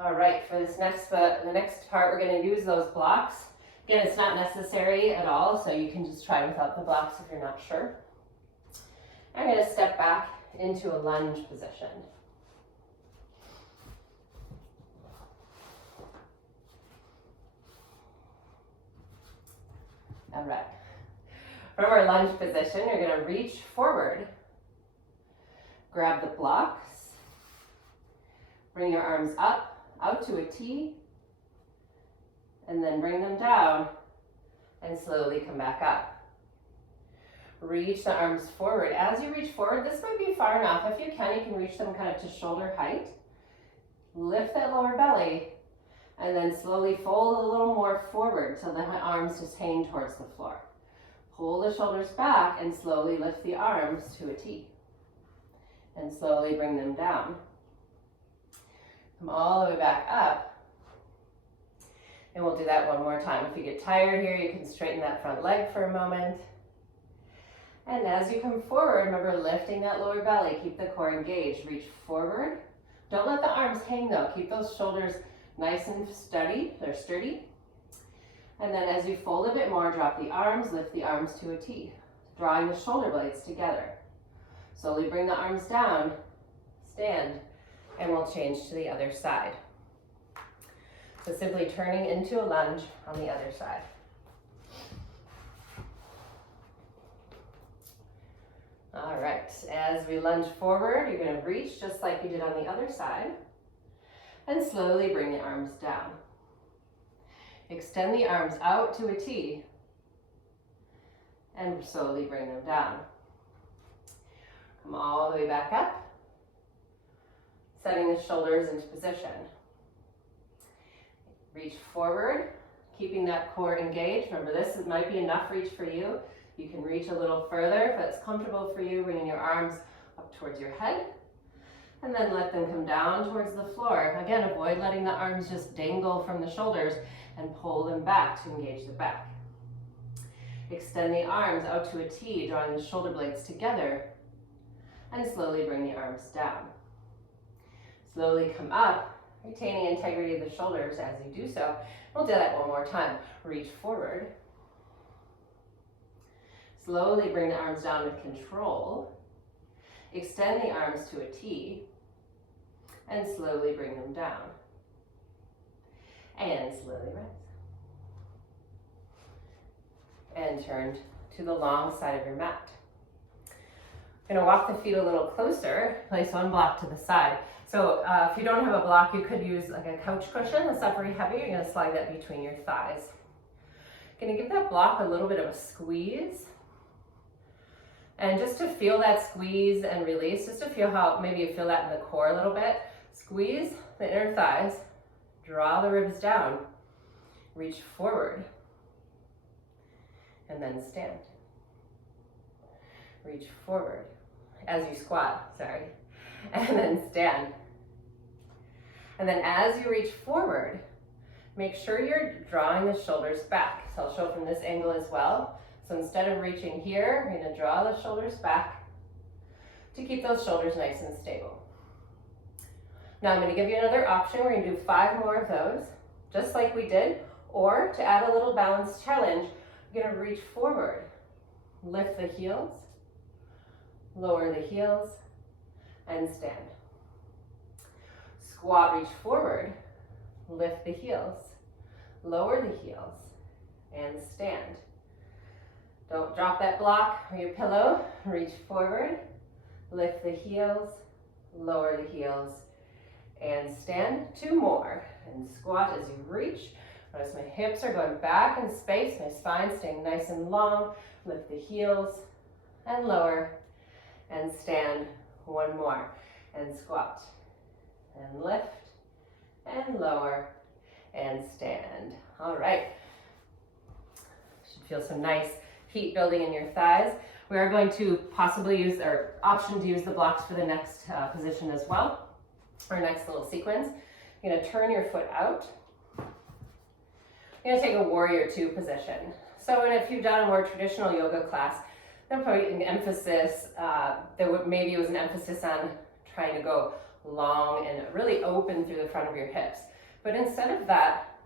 All right, for this the next part, we're going to use those blocks. Again, it's not necessary at all, so you can just try without the blocks if you're not sure. I'm going to step back into a lunge position. All right. From our lunge position, you're going to reach forward, grab the blocks, bring your arms up, out to a T, and then bring them down and slowly come back up. Reach the arms forward. As you reach forward, this might be far enough. If you can reach them kind of to shoulder height. Lift that lower belly and then slowly fold a little more forward so the arms just hang towards the floor. Pull the shoulders back and slowly lift the arms to a T. And slowly bring them down. Come all the way back up. And we'll do that one more time. If you get tired here, you can straighten that front leg for a moment. And as you come forward, remember lifting that lower belly. Keep the core engaged. Reach forward. Don't let the arms hang though. Keep those shoulders nice and steady. They're sturdy. And then as you fold a bit more, drop the arms, lift the arms to a T, drawing the shoulder blades together. Slowly bring the arms down, stand, and we'll change to the other side. So simply turning into a lunge on the other side. All right, as we lunge forward, you're going to reach just like you did on the other side, and slowly bring the arms down. Extend the arms out to a T, and slowly bring them down. Come all the way back up, setting the shoulders into position. Reach forward, keeping that core engaged. Remember, this might be enough reach for you. You can reach a little further if it's comfortable for you, bringing your arms up towards your head, and then let them come down towards the floor. Again, avoid letting the arms just dangle from the shoulders and pull them back to engage the back. Extend the arms out to a T, drawing the shoulder blades together, and slowly bring the arms down. Slowly come up, retaining integrity of the shoulders as you do so. We'll do that one more time. Reach forward. Slowly bring the arms down with control. Extend the arms to a T, and slowly bring them down. And slowly rise. And turn to the long side of your mat. I'm going to walk the feet a little closer, place one block to the side. So if you don't have a block, you could use like a couch cushion. That's not very heavy. You're going to slide that between your thighs. Going to give that block a little bit of a squeeze. And just to feel that squeeze and release, just to feel how maybe you feel that in the core a little bit. Squeeze the inner thighs, draw the ribs down, reach forward, and then stand. Reach forward as you squat, and then stand. And then as you reach forward, make sure you're drawing the shoulders back. So I'll show it from this angle as well. So instead of reaching here, we're going to draw the shoulders back to keep those shoulders nice and stable. Now I'm going to give you another option. We're going to do 5 more of those, just like we did. Or to add a little balance challenge, you're going to reach forward, lift the heels, lower the heels, and stand. Squat, reach forward, lift the heels, lower the heels, and stand. Don't drop that block or your pillow. Reach forward, lift the heels, lower the heels, and stand. 2 more. And squat as you reach. Notice my hips are going back in space, my spine staying nice and long. Lift the heels and lower, and stand. 1 more. And squat, and lift, and lower, and stand. All right. Should feel some nice heat building in your thighs. We are going to possibly use, or option to use the blocks for the next position as well, our next little sequence. You're going to turn your foot out. You're going to take a warrior 2 position. So if you've done a more traditional yoga class, then probably an emphasis, maybe it was an emphasis on trying to go long and really open through the front of your hips. But instead of that,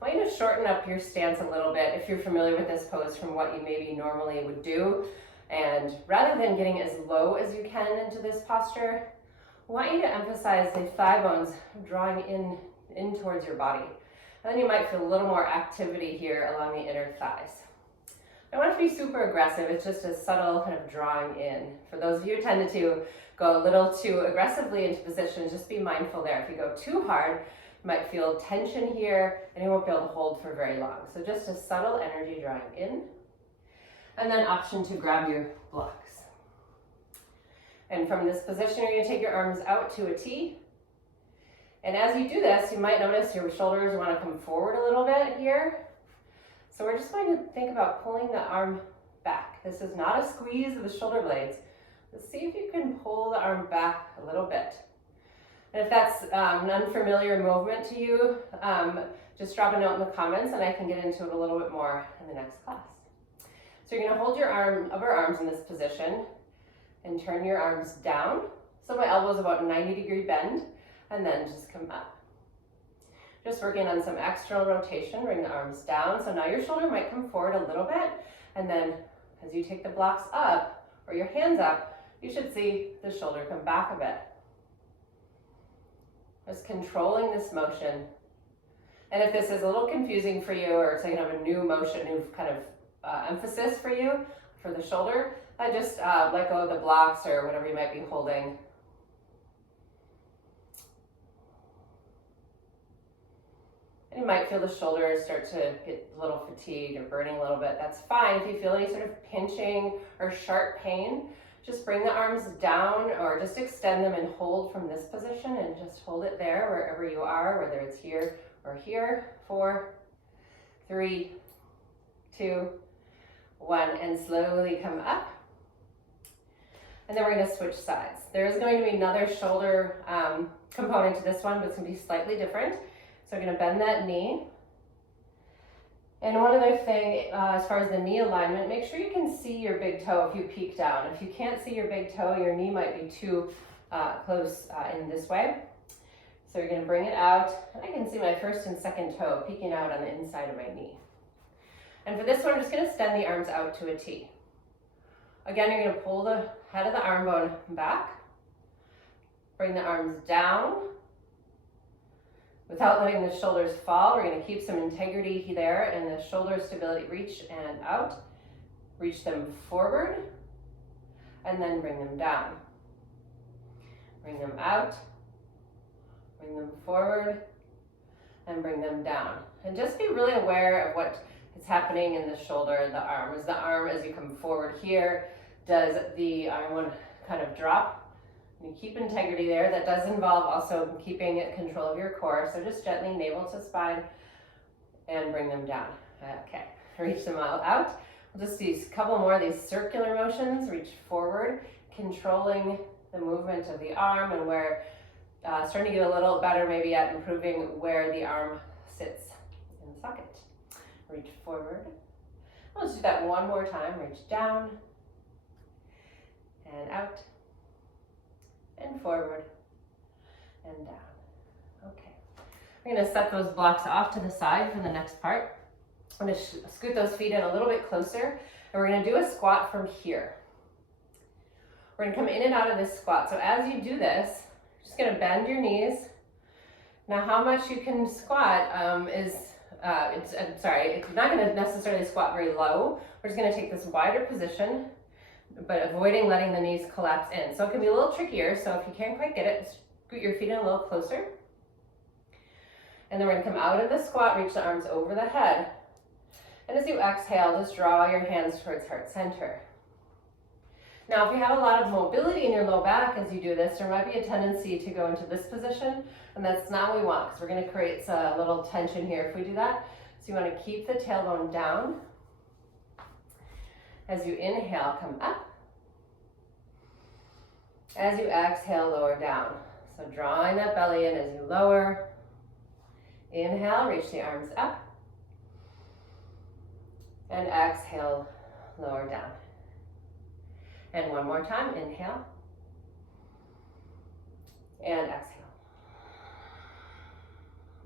I want you to shorten up your stance a little bit if you're familiar with this pose from what you maybe normally would do. And rather than getting as low as you can into this posture, I want you to emphasize the thigh bones drawing in towards your body. And then you might feel a little more activity here along the inner thighs. I don't want it to be super aggressive, it's just a subtle kind of drawing in. For those of you who tend to go a little too aggressively into position, just be mindful there. If you go too hard, you might feel tension here and you won't be able to hold for very long. So just a subtle energy drawing in. And then option to grab your blocks. And from this position, you're going to take your arms out to a T. And as you do this, you might notice your shoulders want to come forward a little bit here. So we're just going to think about pulling the arm back. This is not a squeeze of the shoulder blades. Let's see if you can pull the arm back a little bit. And if that's an unfamiliar movement to you, just drop a note in the comments and I can get into it a little bit more in the next class. So you're going to hold your upper arms in this position and turn your arms down. So my elbow's about a 90-degree bend, and then just come up. Just working on some external rotation, bring the arms down. So now your shoulder might come forward a little bit, and then as you take the blocks up, or your hands up, you should see the shoulder come back a bit. Just controlling this motion. And if this is a little confusing for you, or it's kind of a new motion, new kind of emphasis for you, for the shoulder, I just let go of the blocks or whatever you might be holding. And you might feel the shoulders start to get a little fatigued or burning a little bit. That's fine. If you feel any sort of pinching or sharp pain, just bring the arms down or just extend them and hold from this position and just hold it there wherever you are, whether it's here or here. 4, 3, 2, 1, and slowly come up. And then we're going to switch sides. There's going to be another shoulder component to this one, but it's going to be slightly different. So we're going to bend that knee. And one other thing, as far as the knee alignment, make sure you can see your big toe if you peek down. If you can't see your big toe, your knee might be too close in this way. So you're going to bring it out. And I can see my first and second toe peeking out on the inside of my knee. And for this one, I'm just going to extend the arms out to a T. Again, you're going to pull the head of the arm bone back. Bring the arms down. Without letting the shoulders fall, we're going to keep some integrity there and the shoulder stability. Reach and out. Reach them forward. And then bring them down. Bring them out. Bring them forward. And bring them down. And just be really aware of what is happening in the shoulder, the arm. Is the arm, as you come forward here, does the arm one kind of drop? You keep integrity there. That does involve also keeping control of your core. So just gently navel to spine and bring them down. Okay, reach them out. We'll just do a couple more of these circular motions. Reach forward, controlling the movement of the arm and where, starting to get a little better maybe at improving where the arm sits in the socket. Reach forward. Let's do that one more time. Reach down and out. And forward and down. Okay. We're going to set those blocks off to the side for the next part. I'm going to scoot those feet in a little bit closer, and we're going to do a squat from here. We're going to come in and out of this squat. So as you do this, just going to bend your knees. Now, how much you can squat it's not going to necessarily squat very low. We're just going to take this wider position, but avoiding letting the knees collapse in. So it can be a little trickier. So if you can't quite get it, scoot your feet in a little closer. And then we're going to come out of the squat, reach the arms over the head. And as you exhale, just draw your hands towards heart center. Now, if you have a lot of mobility in your low back as you do this, there might be a tendency to go into this position, and that's not what we want, because we're going to create a little tension here if we do that. So you want to keep the tailbone down. As you inhale, come up. As you exhale, lower down. So drawing that belly in as you lower. Inhale, reach the arms up. And exhale, lower down. And one more time, inhale. And exhale.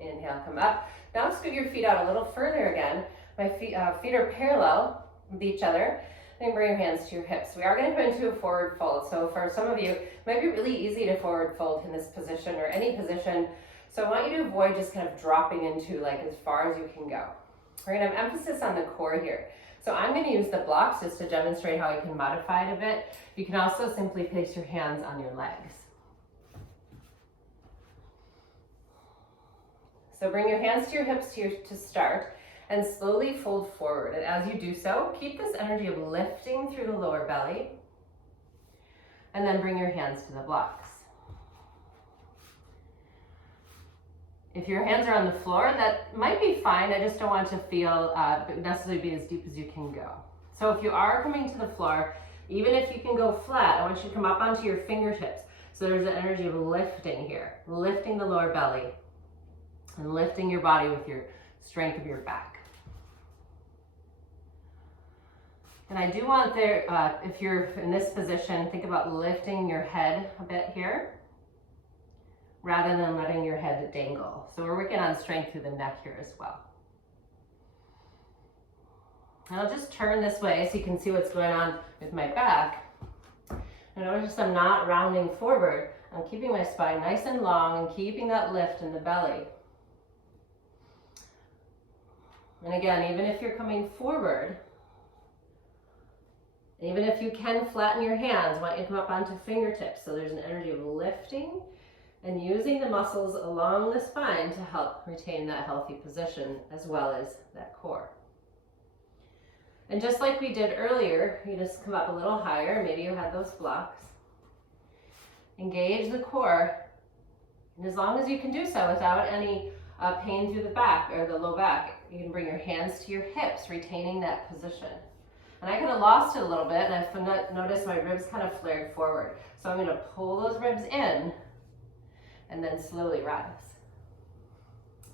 Inhale, come up. Now scoot your feet out a little further again. My feet are parallel with each other. Then bring your hands to your hips. We are going to come into a forward fold. So for some of you, it might be really easy to forward fold in this position or any position. So I want you to avoid just kind of dropping into like as far as you can go. We're going to have emphasis on the core here. So I'm going to use the blocks just to demonstrate how I can modify it a bit. You can also simply place your hands on your legs. So bring your hands to your hips to start and slowly fold forward. And as you do so, keep this energy of lifting through the lower belly. And then bring your hands to the blocks. If your hands are on the floor, that might be fine. I just don't want to feel necessarily be as deep as you can go. So if you are coming to the floor, even if you can go flat, I want you to come up onto your fingertips. So there's an energy of lifting here, lifting the lower belly and lifting your body with your strength of your back. And I do want there, if you're in this position, think about lifting your head a bit here, rather than letting your head dangle. So we're working on strength through the neck here as well. And I'll just turn this way so you can see what's going on with my back. And notice I'm not rounding forward. I'm keeping my spine nice and long and keeping that lift in the belly. And again, even if you're coming forward, even if you can flatten your hands, I want you to come up onto fingertips. So there's an energy of lifting and using the muscles along the spine to help retain that healthy position as well as that core. And just like we did earlier, you just come up a little higher. Maybe you had those blocks. Engage the core, and as long as you can do so without any pain through the back or the low back, you can bring your hands to your hips, retaining that position. And I kind of lost it a little bit, and I've noticed my ribs kind of flared forward. So I'm going to pull those ribs in and then slowly rise.